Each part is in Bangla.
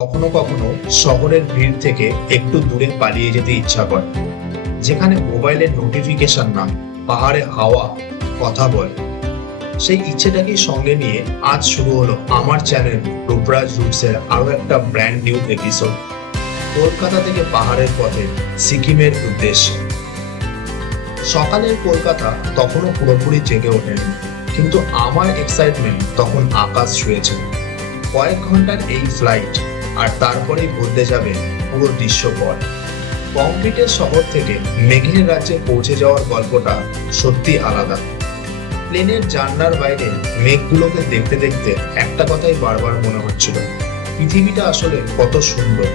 কখনো কখনো শহরের ভিড় থেকে একটু দূরে পালিয়ে যেতে ইচ্ছা করে, যেখানে মোবাইলের নোটিফিকেশন না, পাহাড়ে হাওয়া কথা বলে। সেই ইচ্ছেটাকেই সঙ্গে নিয়ে আজ শুরু হলো আমার চ্যানেল রূপরাজ রুটসের আরো একটা ব্র্যান্ড নিউ এপিসোড, কলকাতা থেকে পাহাড়ের পথে সিকিমের উদ্দেশ্যে। সকালের কলকাতা তখনও পুরোপুরি জেগে ওঠেনি, কিন্তু আমার এক্সাইটমেন্ট তখন আকাশ ছুঁয়েছে। কয়েক ঘন্টার এই ফ্লাইট, আর তারপরেই বদলে যাবে পুরো দৃশ্যপট। কংক্রিটের শহর থেকে মেঘের রাজ্যে পৌঁছে যাওয়ার গল্পটা সত্যি আলাদা। প্লেনের জানলার বাইরে মেঘগুলোকে দেখতে দেখতে একটা কথাই বারবার মনে হচ্ছিল, পৃথিবীটা আসলে কত সুন্দর,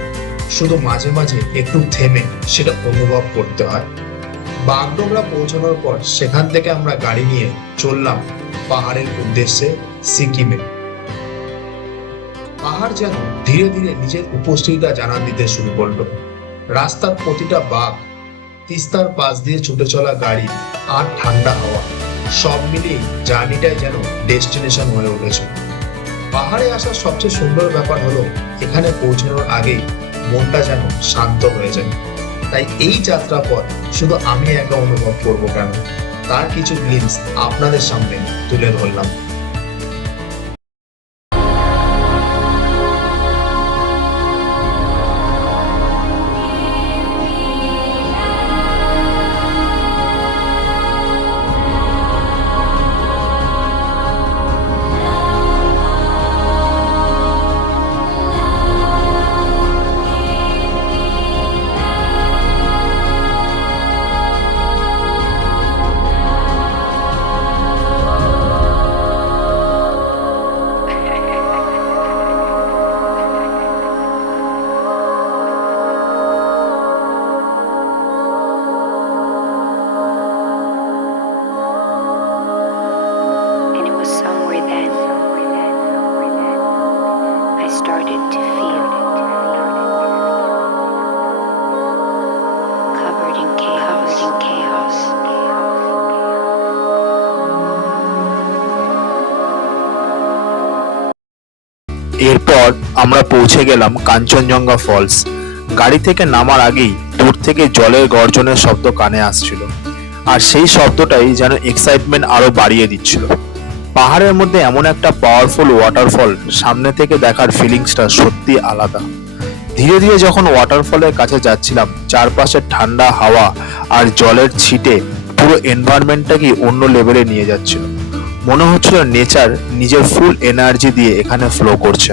শুধু মাঝে মাঝে একটু থেমে সেটা অনুভব করতে হয়। বাগডোগরা পৌঁছানোর পর সেখান থেকে আমরা গাড়ি নিয়ে চললাম পাহাড়ের উদ্দেশ্যে, সিকিমে। পাহাড় যেন ধীরে ধীরে নিজের উপস্থিতিটা জানান দিতে শুরু করলো। রাস্তার প্রতিটা বাঁক, তিস্তার পাশ দিয়ে ছুটে চলা গাড়ি আর ঠান্ডা হাওয়া, সব মিলিয়ে জার্নিটাই যেন ডেস্টিনেশন হয়ে উঠেছে। পাহাড়ে আসার সবচেয়ে সুন্দর ব্যাপার হলো এখানে পৌঁছানোর আগেই মনটা যেন শান্ত হয়ে যায়। তাই এই যাত্রা পথ শুধু আমি একা অনুভব করবো কেন, তার কিছু গ্লিম্পস আপনাদের সামনে তুলে ধরলাম। And it was somewhere then I started to feel covered in chaos. এরপর আমরা পৌঁছে গেলাম কাঞ্চনজঙ্ঘা ফলস। গাড়ি থেকে নামার আগেই দূর থেকে জলের গর্জনের শব্দ কানে আসছিল, আর সেই শব্দটাই যেন এক্সাইটমেন্ট আরো বাড়িয়ে দিচ্ছিল। পাহাড়ের মধ্যে এমন একটা পাওয়ারফুল ওয়াটারফল সামনে থেকে দেখার ফিলিংসটা সত্যি আলাদা। ধীরে ধীরে যখন ওয়াটারফলের কাছে যাচ্ছিলাম, চারপাশে ঠান্ডা হাওয়া আর জলের ছিটে পুরো এনভায়রনমেন্টটাকে অন্য লেভেলে নিয়ে যাচ্ছিল। মনে হচ্ছিল নেচার নিজের ফুল এনার্জি দিয়ে এখানে ফ্লো করছে।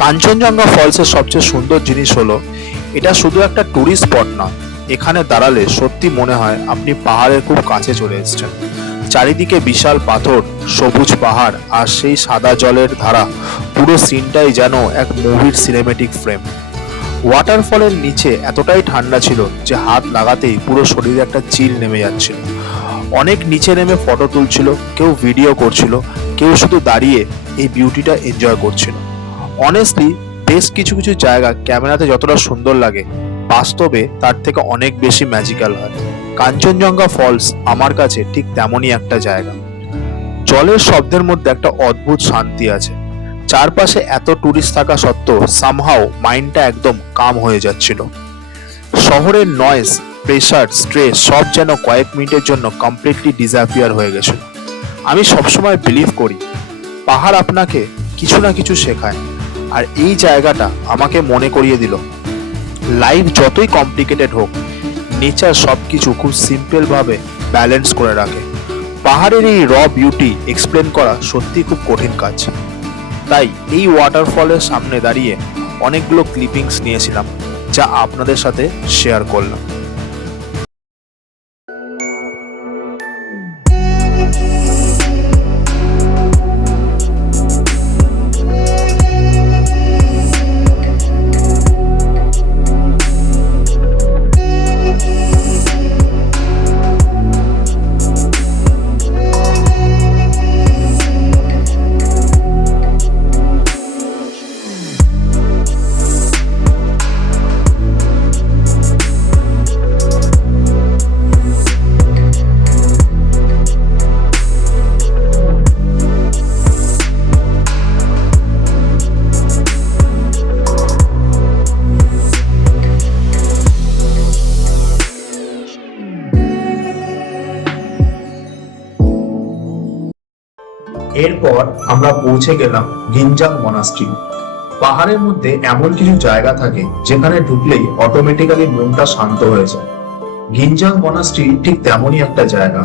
কাঞ্চনজঙ্ঘা ফলসের সবচেয়ে সুন্দর জিনিস হলো এটা শুধু একটা ট্যুরিস্ট স্পট না, এখানে দাঁড়ালে সত্যি মনে হয় আপনি পাহাড়ের খুব কাছে চলে এসেছেন। চারিদিকে বিশাল পাথর, সবুজ পাহাড় আর সেই সাদা জলের ধারা, পুরো সিনটাই যেন এক মুভির সিনেমেটিক ফ্রেম। ওয়াটারফলের নিচে এতটাই ঠান্ডা ছিল যে হাত লাগাতেই পুরো শরীরে একটা চিল নেমে যাচ্ছিল। অনেক নিচে নেমে ফটো তুলছিল, কেউ ভিডিও করছিল, কেউ শুধু দাঁড়িয়ে এই বিউটিটা এনজয় করছিল। অনেস্টলি বেশ কিছু কিছু জায়গা ক্যামেরাতে যতটা সুন্দর লাগে, বাস্তবে তার থেকে অনেক বেশি ম্যাজিক্যাল হয়। কাঞ্চনজঙ্ঘা ফলস আমার কাছে ঠিক তেমনই একটা জায়গা। জলের শব্দের মধ্যে একটা অদ্ভুত শান্তি আছে। চারপাশে এত টুরিস্ট থাকা সত্ত্বেও সামহাও মাইন্ডটা একদম কাম হয়ে যাচ্ছিল। শহরের নয়েজ, প্রেশার, স্ট্রেস সব যেন কয়েক মিনিটের জন্য কমপ্লিটলি ডিসঅ্যাপিয়ার হয়ে গেছিল। আমি সবসময় বিলিভ করি পাহাড় আপনাকে কিছু না কিছু শেখায়, আর এই জায়গাটা আমাকে মনে করিয়ে দিল লাইফ যতই কমপ্লিকেটেড হোক, নেচার সবকিছু খুব সিম্পল ভাবে ব্যালেন্স করে রাখে। পাহাড়ের এই র বিউটি এক্সপ্লেন করা সত্যি খুব কঠিন কাজ। তাই এই ওয়াটারফলের সামনে দাঁড়িয়ে অনেকগুলো ক্লিপিংস নিয়েছিলাম, যা আপনাদের সাথে শেয়ার করলাম। এরপর আমরা পৌঁছে গেলাম গিঞ্জাং মনাস্ট্রি। পাহাড়ের মধ্যে এমন কিছু জায়গা থাকে যেখানে ঢুকলেই অটোমেটিক্যালি মনটা শান্ত হয়ে যায়। গিঞ্জাং মনাস্ট্রি ঠিক তেমনই একটা জায়গা।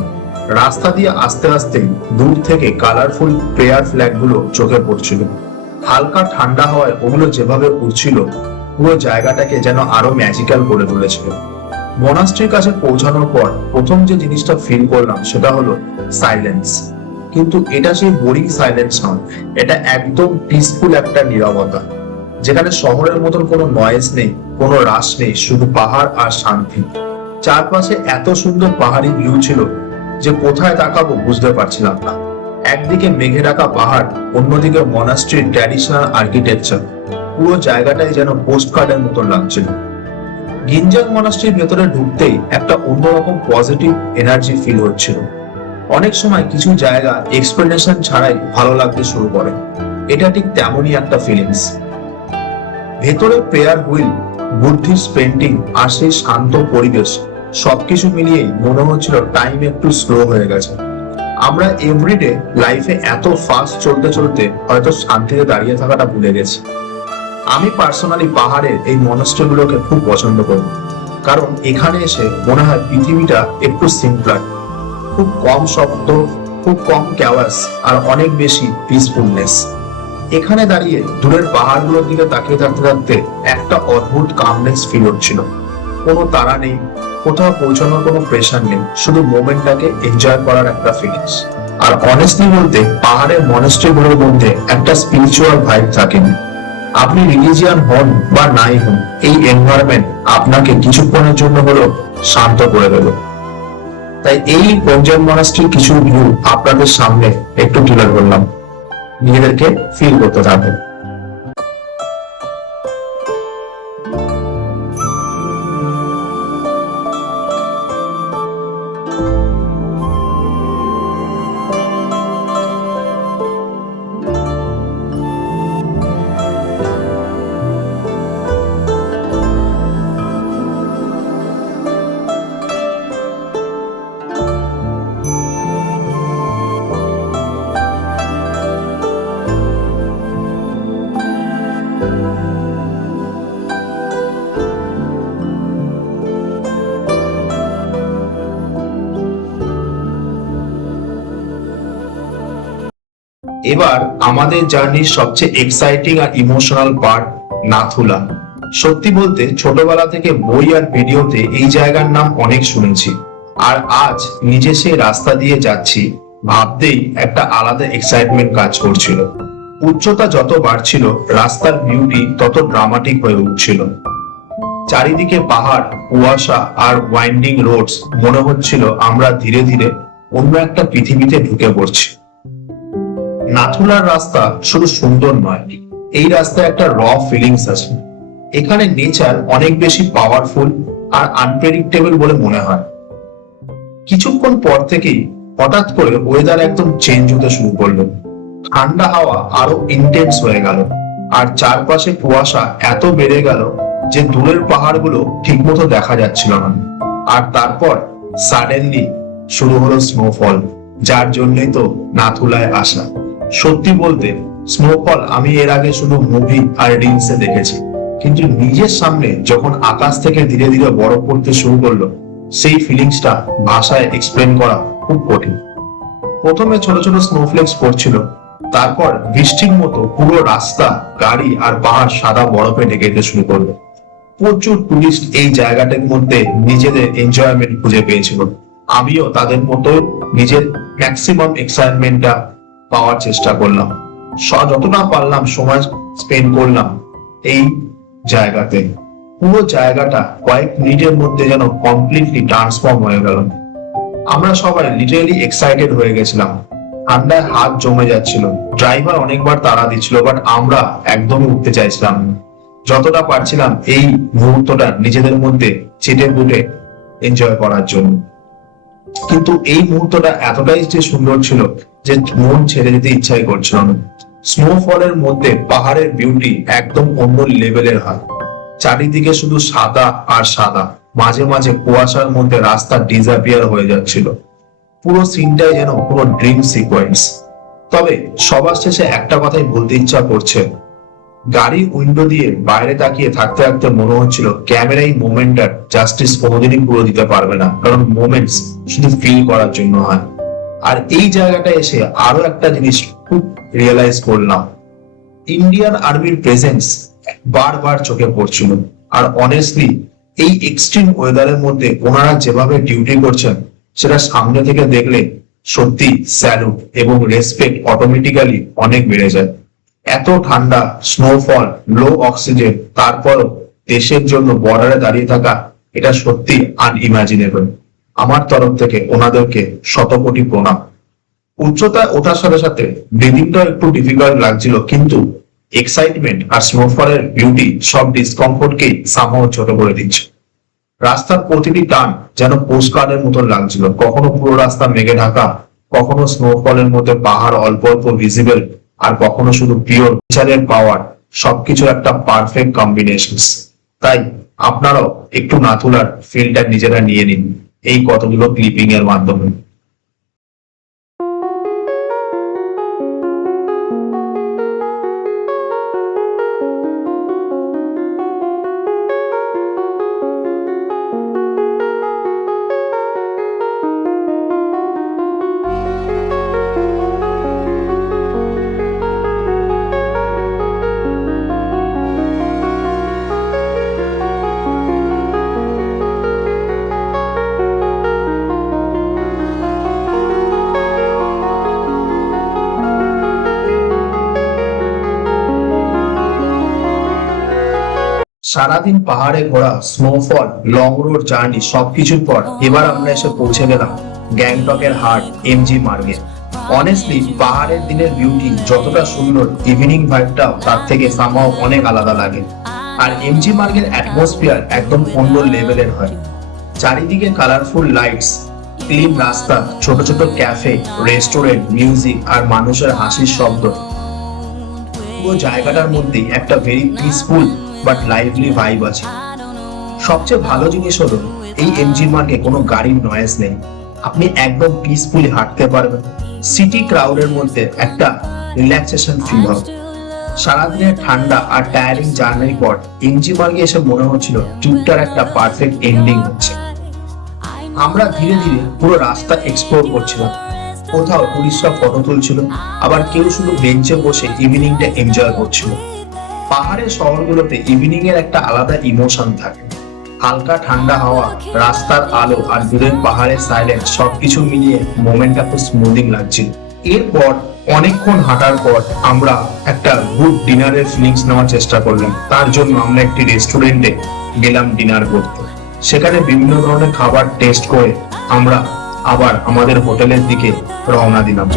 রাস্তা দিয়ে আস্তে আস্তে দূর থেকে কালারফুল প্রেয়ার ফ্ল্যাগ গুলো চোখে পড়ছিল। হালকা ঠান্ডা হওয়ায় ওগুলো যেভাবে উড়ছিল পুরো জায়গাটাকে যেন আরো ম্যাজিক্যাল করে তুলেছিল। মনাস্ট্রির কাছে পৌঁছানোর পর প্রথম যে জিনিসটা ফিল করলাম সেটা হলো সাইলেন্স। কিন্তু এটা সেই বোরিং সাইলেন্স নয়, এটা একদম পিসফুল একটা নীরবতা, যেখানে শহরের মতন কোনো নয়েজ নেই, কোনো রাশ নেই, শুধু পাহাড় আর শান্তি। চারপাশে এত সুন্দর পাহাড়ি ভিউ ছিল যে কোথায় তাকাবো বুঝতে পারছিলাম না। একদিকে মেঘে ঢাকা পাহাড়, অন্যদিকে মনাস্ট্রির ট্র্যাডিশনাল আর্কিটেকচার, পুরো জায়গাটাই যেন পোস্ট কার্ডের মতন লাগছিল। গিঞ্জাং মনাস্ট্রির ভেতরে ঢুকতেই একটা অন্যরকম পজিটিভ এনার্জি ফিল হচ্ছিল। অনেক সময় কিছু জায়গা এক্সপ্লেনেশন ছাড়াই ভালো লাগতে শুরু করে, এটা ঠিক তেমনই একটা ফিলিংস। ভেতরে প্রেয়ার হুইল, বুদ্ধিস্ট পেন্টিং আর সেই শান্ত পরিবেশ সবকিছু মিলিয়েই মনে হচ্ছিল টাইম একটু স্লো হয়ে গেছে। আমরা এভরিডে লাইফে এত ফাস্ট চলতে চলতে হয়তো শান্তিতে দাঁড়িয়ে থাকাটা ভুলে গেছি। আমি পার্সোনালি পাহাড়ের এই মনাস্ট্রিগুলোকে খুব পছন্দ করি, কারণ এখানে এসে মনে হয় পৃথিবীটা একটু সিম্পলার, খুব কম শব্দ, খুব কম ক্যাওয়াস আর অনেক বেশি পিসফুলনেস। এখানে দাঁড়িয়ে দূরের পাহাড়গুলোর দিকে তাকিয়ে থাকতে থাকতে একটা অদ্ভুত কামনেস ফিল হচ্ছিল। কোনো তাড়া নেই, কোথাও পৌঁছানোর কোনো প্রেশার নেই, শুধু মোমেন্টটাকে এনজয় করার একটা ফিলিংস। আর অনেস্টলি বলতে পাহাড়ের মনাস্ট্রিগুলোর মধ্যে একটা স্পিরিচুয়াল ভাইব থাকে। আপনি রিলিজিয়ান হন বা নাই হন, এই এনভায়রনমেন্ট আপনাকে কিছুক্ষণের জন্য হলেও শান্ত করে দেবে। তাই এই গিঞ্জাং মনাস্ট্রির কিছু ভিউ আপনাদের সামনে একটু তুলে ধরলাম, নিজেদেরকে ফিল করতে থাকুন। এবার আমাদের জার্নির সবচেয়ে এক্সাইটিং আর ইমোশনাল পার্ট, নাথুলা। সত্যি বলতে ছোটবেলা থেকে বই আর ভিডিওতে এই জায়গার নাম অনেক শুনেছি, আর আজ নিজে সেই রাস্তা দিয়ে যাচ্ছি ভাবতেই একটা আলাদা এক্সাইটমেন্ট কাজ করছিল। উচ্চতা যত বাড়ছিল রাস্তার বিউটি তত ড্রামাটিক হয়ে উঠছিল। চারিদিকে পাহাড়, কুয়াশা আর ওয়াইন্ডিং রোডস, মনে হচ্ছিল আমরা ধীরে ধীরে অন্য একটা পৃথিবীতে ঢুকে পড়ছি। নাথুলার রাস্তা শুধু সুন্দর নয়, এই রাস্তায় একটা র ফিলিংস আছে। এখানে নেচার অনেক বেশি পাওয়ারফুল আর আনপ্রেডিক্টেবল বলে মনে হয়। কিছুক্ষণ পর থেকেই হঠাৎ করে ওয়েদার একদম চেঞ্জ হতে শুরু করলো। ঠান্ডা হাওয়া আরো ইন্টেন্স হয়ে গেল, আর চারপাশে কুয়াশা এত বেড়ে গেল যে দূরের পাহাড়গুলো ঠিকমতো দেখা যাচ্ছিল না। আর তারপর সাডেনলি শুরু হলো স্নোফল, যার জন্যই তো নাথুলায় আসা। সত্যি বলতে স্নোফল আমি এর আগে শুধু মুভি আর রিলসে দেখেছি, কিন্তু নিজের সামনে যখন আকাশ থেকে ধীরে ধীরে বরফ পড়তে শুরু করলো, সেই ফিলিংসটা ভাষায় এক্সপ্লেন করা খুব কঠিন। প্রথমে ছোট ছোট স্নোফ্লেক্স পড়ছিল, তারপর বৃষ্টির মতো পুরো রাস্তা, গাড়ি আর পাহাড় সাদা বরফে ঢেকে যেতে শুরু করলো। প্রচুর টুরিস্ট এই জায়গাটার মধ্যে নিজেদের এনজয়মেন্ট খুঁজে পেয়েছিল। আমিও তাদের মতো নিজের ম্যাক্সিমাম এক্সাইটমেন্টটা পাওয়ার চেষ্টা করলাম। যতটা পারলাম সময় স্পেন্ড করলাম এই জায়গাতে। পুরো জায়গাটা কয়েক মিনিটের মধ্যে যেন কমপ্লিটলি ট্রান্সফর্ম হয়ে গেল। আমরা সবাই লিটারালি এক্সাইটেড হয়ে গেছিলাম। ঠান্ডায় হাত জমে যাচ্ছিল, ড্রাইভার অনেকবার তাড়া দিচ্ছিল, বাট আমরা একদমই উঠতে চাইছিলাম না। যতটা পারছিলাম এই মুহূর্তটা নিজেদের মধ্যে চেটে পুটে এনজয় করার জন্য। কিন্তু এই মুহূর্তটা এতটাই যে সুন্দর ছিল যে মন ছেড়ে যেতে ইচ্ছাই করছিল না। স্নোফলের মধ্যে পাহাড়ের বিউটি একদম অন্য লেভেলের হয়। চারিদিকে শুধু সাদা আর সাদা, মাঝে মাঝে কুয়াশার মধ্যে রাস্তা ডিসঅ্যাপিয়ার হয়ে যাচ্ছিল। পুরো সিনটাই যেন পুরো ড্রিম সিকোয়েন্স। তবে সবার শেষে একটা কথাই বলতে ইচ্ছা করছে, গাড়ির উইন্ডো দিয়ে বাইরে তাকিয়ে থাকতে থাকতে মনে হচ্ছিল ক্যামেরাই মোমেন্টটার জাস্টিস কোনোদিনই পুরো দিতে পারবে না, কারণ মোমেন্টস শুধু ফিল করার জন্য হয়। আর এই জায়গাটা এসে আরো একটা জিনিস খুব রিয়েলাইজ করলাম, ইন্ডিয়ান আর্মির প্রেজেন্স বারবার চোখে পড়ছিল। আর অনেস্টলি এই এক্সট্রিম ওয়েদারের মধ্যে ওনারা যেভাবে ডিউটি করছেন সেটা সামনে থেকে দেখলে সত্যি স্যালুট এবং রেসপেক্ট অটোমেটিক্যালি অনেক বেড়ে যায়। এত ঠান্ডা, স্নোফল, লো অক্সিজেন, তারপরও দেশের জন্য বর্ডারে দাঁড়িয়ে থাকা, এটা সত্যি আনইমাজিনেবল। আমার তরফ থেকে ওনাদেরকে শতকোটি প্রণাম। উচ্চতায় ওঠার সাথে সাথে ব্রিদিংটা একটু ডিফিকাল্ট লাগছিল, কিন্তু এক্সাইটমেন্ট আর স্নোফলের বিউটি সব ডিসকমফোর্টকেই সামহাও ছোট করে দিচ্ছে। রাস্তার প্রতিটি টার্ন যেন পোস্টকার্ডের মতন লাগছিল, কখনো পুরো রাস্তা মেঘে ঢাকা, কখনো স্নোফলের মধ্যে পাহাড় অল্প অল্প ভিজিবল, আর কখনো শুধু পিওর নেচারের পাওয়ার। সবকিছু একটা পারফেক্ট কম্বিনেশন। তাই আপনারাও একটু নাথুলার ফিলটা নিজেরা নিয়ে নিন এই কতগুলো ক্লিপিং এর মাধ্যমে। সারাদিন পাহাড়ে ঘোরা, স্নোফল, লং রোড জার্নি সবকিছুর পর এবার আমরা এসে পৌঁছে গেলাম গ্যাংটকের হার্ট এমজি মার্গে। অনেস্টলি পাহাড়ের দিনের বিউটি যতটা সুন্দর, ইভিনিং ভাইবটাও তার থেকে সামহাও অনেক আলাদা লাগে। আর এমজি মার্গের অ্যাটমসফিয়ার একদম অন্য লেভেলের হয়। চারিদিকে কালারফুল লাইটস, ক্লিন রাস্তা, ছোট ছোট ক্যাফে, রেস্টুরেন্ট, মিউজিক আর মানুষের হাসির শব্দ। পুরো জায়গাটার মধ্যেই একটা very peaceful but lively vibe আছে। সবচেয়ে ভালো জিনিস হলো এই এমজি মার্গে কোনো গাড়ির নয়েজ নেই, আপনি একদম পিসফুলি হাঁটতে পারবেন। সিটি ক্রাউডের মধ্যে একটা রিল্যাক্সেশন ফিল হবে। সারাদিনের ঠান্ডা আর টায়ারিং জার্নির পর এমজি মার্গে এসে মনে হচ্ছিল ট্রিপটার একটা পারফেক্ট এন্ডিং হচ্ছে। আমরা ধীরে ধীরে পুরো রাস্তা এক্সপ্লোর করছিলাম। কোথাও টুরিস্টরা ফটো তুলছিল, আবার কেউ শুধু বেঞ্চে বসে ইভিনিংটা এনজয় করছিল। পাহাড়ের শহরগুলোতে ইভিনিং এর একটা আলাদা ইমোশন থাকে। হালকা ঠান্ডা হাওয়া, রাস্তার আলো আর দূরের পাহাড়ের সাইলেন্স সবকিছু মিলিয়ে মোমেন্টটা খুব স্মুদিং লাগছিল। এরপর অনেকক্ষণ হাঁটার পর আমরা একটা গুড ডিনারের ফিলিংস নেওয়ার চেষ্টা করলাম। তার জন্য আমরা একটি রেস্টুরেন্টে গেলাম ডিনার করতে। সেখানে বিভিন্ন ধরনের খাবার টেস্ট করে আমরা আবার আমাদের হোটেলের দিকে রওনা দিলাম।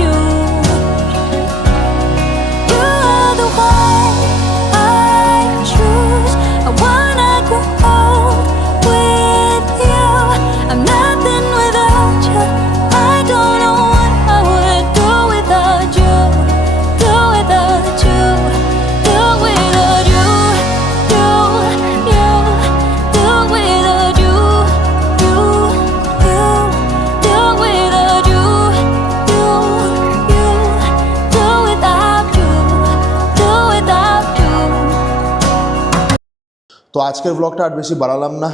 তো আজকের ব্লগটা আর বেশি বাড়ালাম না,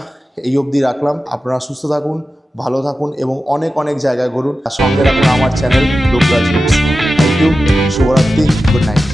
এই অবধি রাখলাম। আপনারা সুস্থ থাকুন, ভালো থাকুন এবং অনেক অনেক জায়গায় ঘুরুন। আর সঙ্গে রাখুন আমার চ্যানেল লোকরাজ। থ্যাংক ইউ, শুভরাত্রি, গুড নাইট।